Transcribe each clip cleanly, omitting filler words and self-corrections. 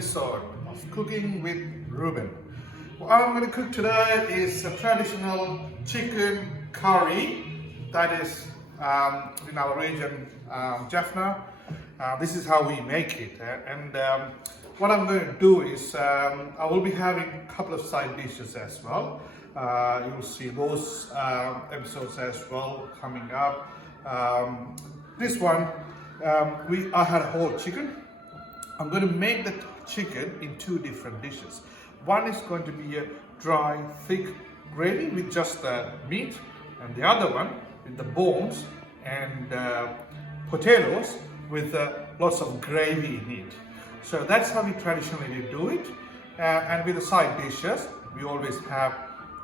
episode of Cooking with Ruben. What I'm going to cook today is a traditional chicken curry that is in our region, Jaffna. This is how we make it. What I'm going to do is I will be having a couple of side dishes as well. You will see those episodes as well coming up. This one, I had a whole chicken. I'm going to make the chicken in two different dishes. One is going to be a dry, thick gravy with just the meat, and the other one with the bones and potatoes with lots of gravy in it. So that's how we traditionally do it. And with the side dishes, we always have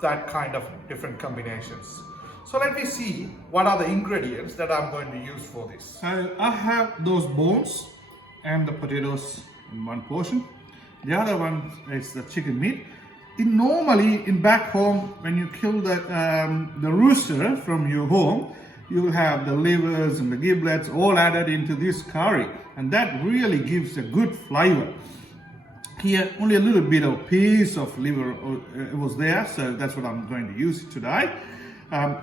that kind of different combinations. So let me see what are the ingredients that I'm going to use for this. So I have those bones and the potatoes in one portion. The other one is the chicken meat. Normally in back home, when you kill the rooster from your home, you will have the livers and the giblets all added into this curry, and that really gives a good flavor. Here only a little bit of piece of liver was there, so that's what I'm going to use today.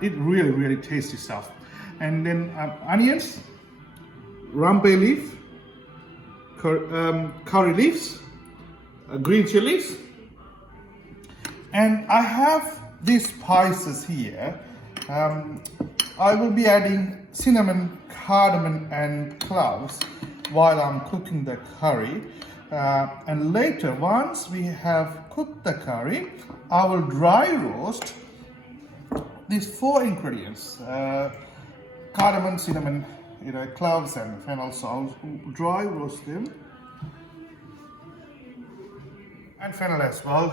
It really tasty stuff. And then onions, rampe leaf, curry leaves, green chilies, and I have these spices here. I will be adding cinnamon, cardamom and cloves while I'm cooking the curry, and later, once we have cooked the curry, I will dry roast these four ingredients: cardamom, cinnamon, cloves and fennel. So I'll dry roast them, and fennel as well.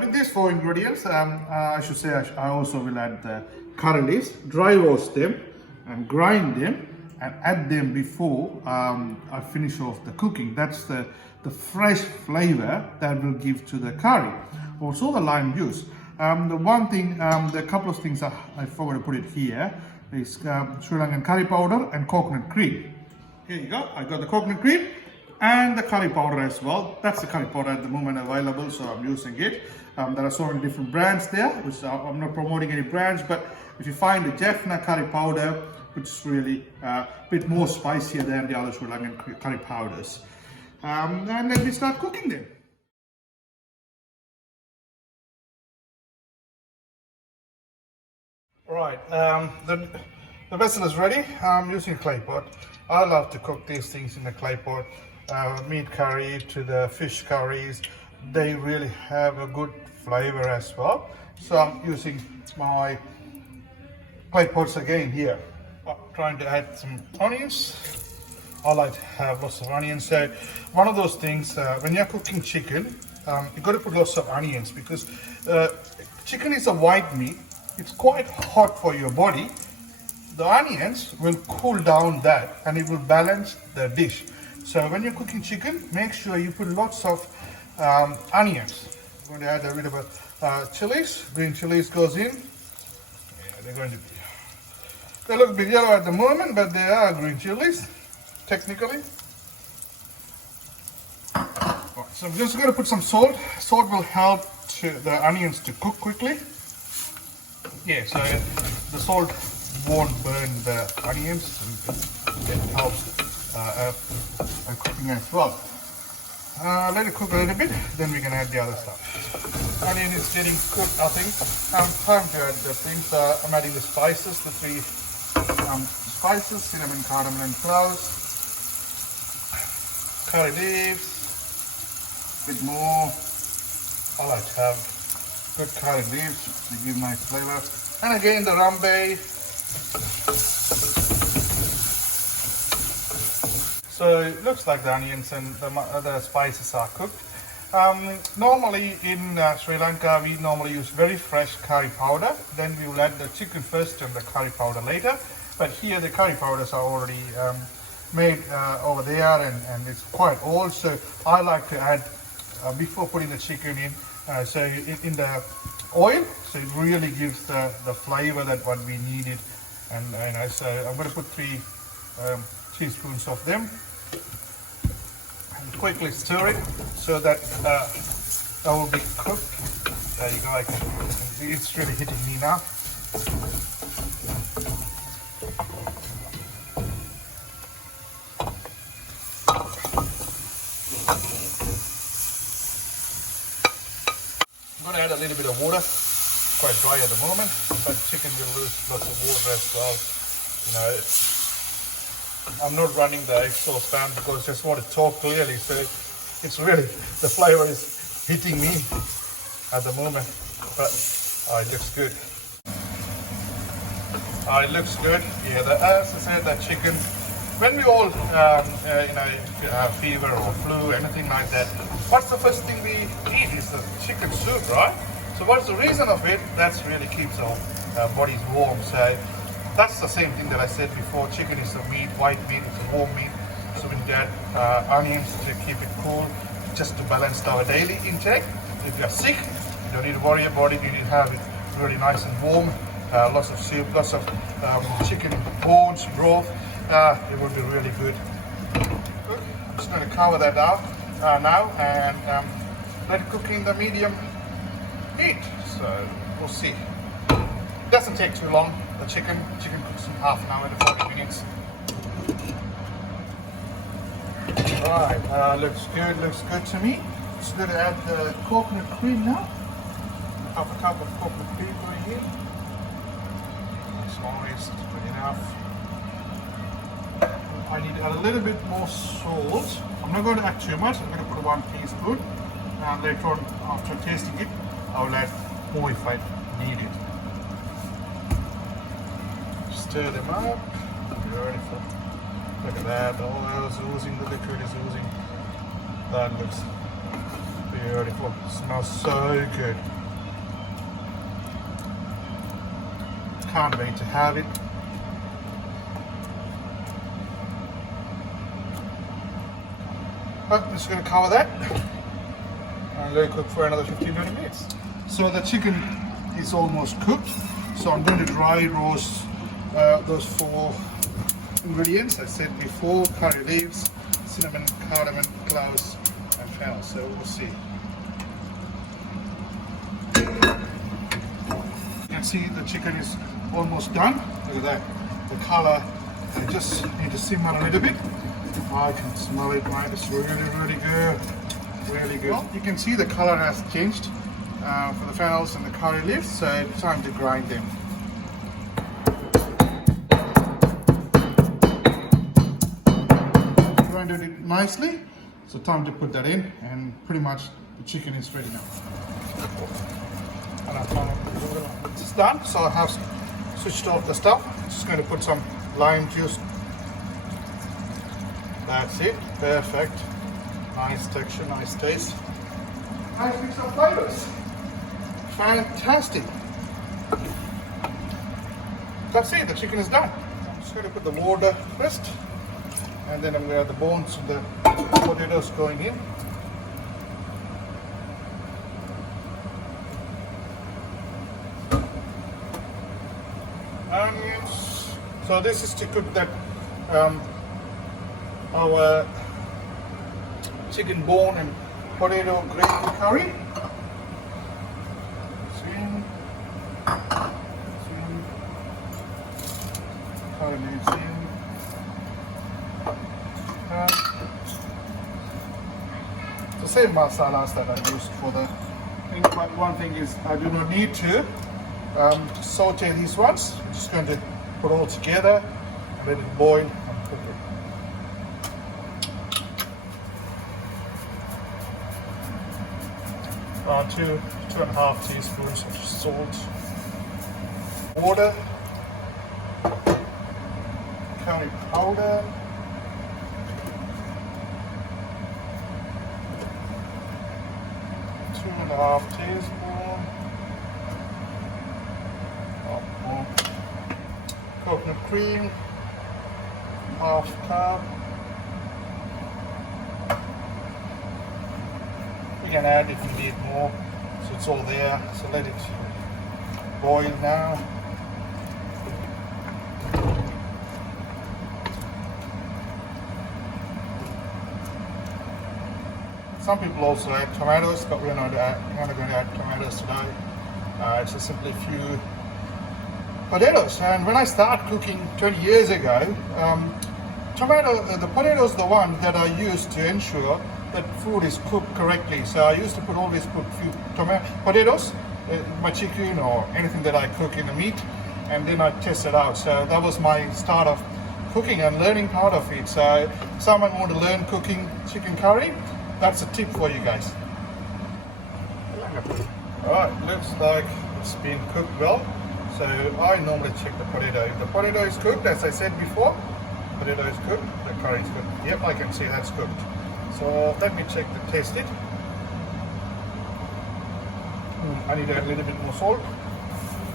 With these four ingredients, I should say I also will add the curry leaves, dry roast them and grind them and add them before I finish off the cooking. That's the fresh flavor that will give to the curry. Also the lime juice. The one thing, the couple of things I forgot to put it here is Sri Lankan curry powder and coconut cream. Here you go, I got the coconut cream and the curry powder as well. That's the curry powder at the moment available, so I'm using it. There are so many different brands there, which I'm not promoting any brands, but if you find the Jaffna curry powder, which is really a bit more spicier than the other Sri Lankan curry powders. And then we start cooking them. Right, the vessel is ready. I'm using a clay pot. I love to cook these things in a clay pot. Meat curry to the fish curries, they really have a good flavor as well. So I'm using my clay pots again here. I'm trying to add some onions. I like to have lots of onions. So one of those things, when you're cooking chicken, you've got to put lots of onions, because chicken is a white meat. It's quite hot for your body. The onions will cool down that and it will balance the dish. So when you're cooking chicken, make sure you put lots of onions. I'm going to add a bit of chilies. Green chilies goes in. Yeah, they look a bit yellow at the moment, but they are green chilies, technically. So I'm just going to put some salt. Salt will help the onions to cook quickly. Yeah, so the salt won't burn the onions. It helps cooking as well. Let it cook a little bit, then we can add the other stuff. Onion is getting cooked, I think. Time to add the things. I'm adding the spices, the three spices: cinnamon, cardamom and cloves, curry leaves, a bit more. I like to have good curry leaves to give nice flavor. And again the rambe. So it looks like the onions and the other spices are cooked. Normally in Sri Lanka we normally use very fresh curry powder. Then we will add the chicken first and the curry powder later. But here the curry powders are already made over there, and it's quite old. So I like to add before putting the chicken in. So in the oil, so it really gives the flavor that what we needed. And so I'm going to put 3 teaspoons of them. quickly stir it so that that will be cooked. There you go. It's really hitting me now. I'm going to add a little bit of water. It's quite dry at the moment, but chicken will lose lots of water as well. You know, I'm not running the exhaust fan because I just want to talk clearly. So it's really, the flavor is hitting me at the moment, but it looks good. It looks good. Yeah, as I said, that chicken, when we all, fever or flu, anything like that, what's the first thing we eat is the chicken soup, right? So what's the reason of it? That really keeps our bodies warm. So that's the same thing that I said before. Chicken is a meat, white meat, it's a warm meat. So we get onions to keep it cool, just to balance our daily intake. If you're sick, you don't need to worry about it. You need to have it really nice and warm. Lots of soup, lots of chicken bones, broth. It will be really good. I'm just going to cover that out now and let it cook in the medium heat. So we'll see. It doesn't take too long. The chicken cooks in half an hour to 40 minutes. Right, looks good to me. Just going to add the coconut cream now. Half a cup of coconut cream going here. That's always good enough. I need a little bit more salt. I'm not going to add too much. I'm going to put 1 teaspoon, and later on, after tasting it, I will add more if I need it. Stir them up. Beautiful. Look at that. The oil is oozing. The liquid is oozing. That looks beautiful. Smells so good. Can't wait to have it. I'm just going to cover that and let it cook for another 15-20 minutes. So the chicken is almost cooked. So I'm going to dry roast those 4 ingredients I said before: curry leaves, cinnamon, cardamom, cloves, and fennel. So we'll see. You can see the chicken is almost done. Look at that. The color. I just need to simmer a little bit. I can smell it, right? It's really good. Really good. Well, you can see the color has changed for the fennels and the curry leaves, so it's time to grind them. Grinded it nicely, so time to put that in, and pretty much the chicken is ready now. And it's done, so I have switched off the stove. Just going to put some lime juice. That's it, perfect. Nice texture, nice taste. Nice mix of flavors. Fantastic. That's it, the chicken is done. I'm just going to put the water first, and then I'm going to add the bones and the potatoes going in. Onions. So this is to cook that our chicken bone and potato gravy curry. Swing. Curry leaves in. The same masalas that I used for the thing, but one thing is I do not need to saute these ones. I'm just going to put all together and let it boil and cook it. Around 2.5 teaspoons of salt, water, curry powder, two and a half teaspoons, coconut cream, half cup. You can add if you need more, so it's all there. So let it boil now. Some people also add tomatoes, but we're not going to add tomatoes today. It's just simply a few potatoes. And when I started cooking 20 years ago, the potatoes are the ones that I use to ensure that food is cooked correctly. So I used to always put a few potatoes in my chicken or anything that I cook in the meat, and then I test it out. So that was my start of cooking and learning part of it. So if someone want to learn cooking chicken curry, that's a tip for you guys. Alright, looks like it's been cooked well. So I normally check the potato. If the potato is cooked, as I said before, potato is cooked, the curry is cooked. Yep, I can see that's cooked. So let me check the taste it. I need to add a little bit more salt.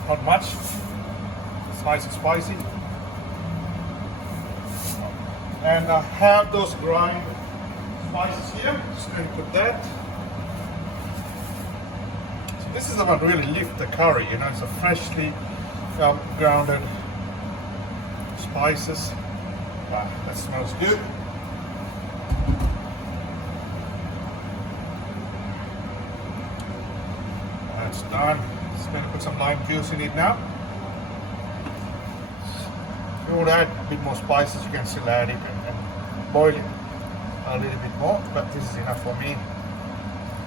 Not much. It's nice and spicy. And I have those grind spices here. Just going to put that. So this is the one really lift the curry. You know, it's a freshly grounded spices. Wow, that smells good. That's done. Just going to put some lime juice in it now. If you want to add a bit more spices, you can still add it and boil it a little bit more, but this is enough for me.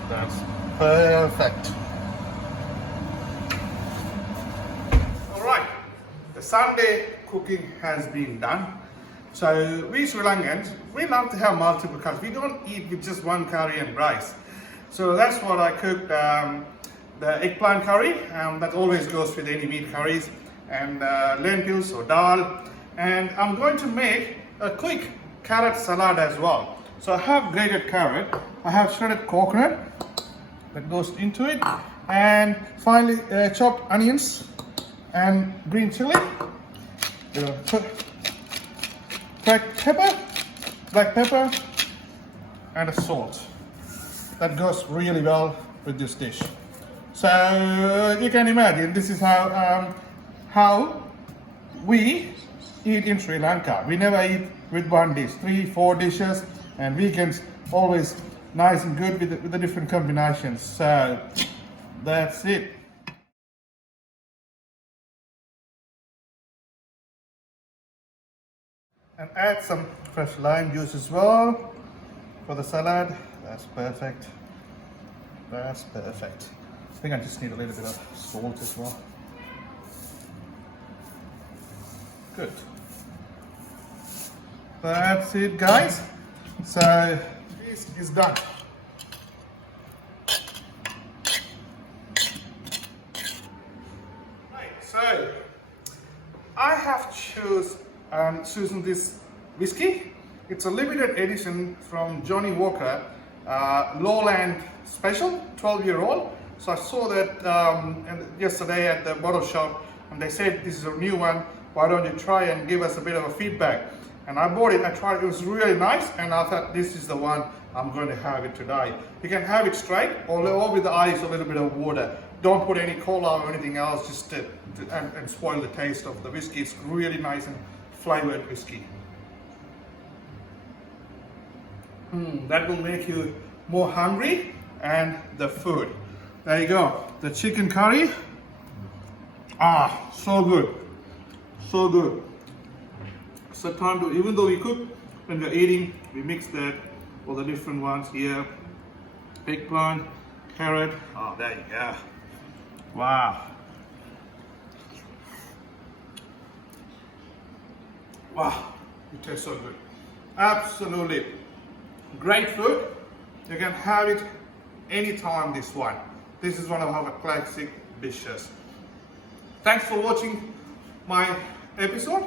That's perfect. Alright, the Sunday cooking has been done. So we Sri Lankans, we love to have multiple curries. We don't eat with just one curry and rice. So that's what I cooked, the eggplant curry. That always goes with any meat curries, and lentils or dal. And I'm going to make a quick carrot salad as well. So I have grated carrot, I have shredded coconut that goes into it, and finally chopped onions and green chili, black pepper, and a salt. That goes really well with this dish. So you can imagine this is how we eat in Sri Lanka. We never eat with one dish, 3-4 dishes, and weekends always nice and good with the different combinations. So that's it. And add some fresh lime juice as well for the salad. That's perfect. That's perfect. I think I just need a little bit of salt as well. Good. That's it, guys. So this is done. Right, so I have chosen this whiskey. It's a limited edition from Johnny Walker, Lowland Special, 12-year-old. So I saw that yesterday at the bottle shop, and they said this is a new one. Why don't you try and give us a bit of a feedback? And I bought it, I tried it, it was really nice, and I thought this is the one I'm going to have it today. You can have it straight or with the ice, a little bit of water. Don't put any cola or anything else, just and spoil the taste of the whiskey. It's really nice and flavored whiskey. That will make you more hungry, and the food. There you go, the chicken curry. So good, so good. So time to, even though we cook, when we're eating, we mix that, all the different ones here. Eggplant, carrot, there you go. Wow. Wow, it tastes so good. Absolutely great food. You can have it anytime, this one. This is one of our classic dishes. Thanks for watching my episode.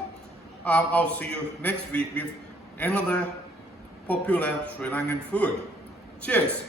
I'll see you next week with another popular Sri Lankan food. Cheers.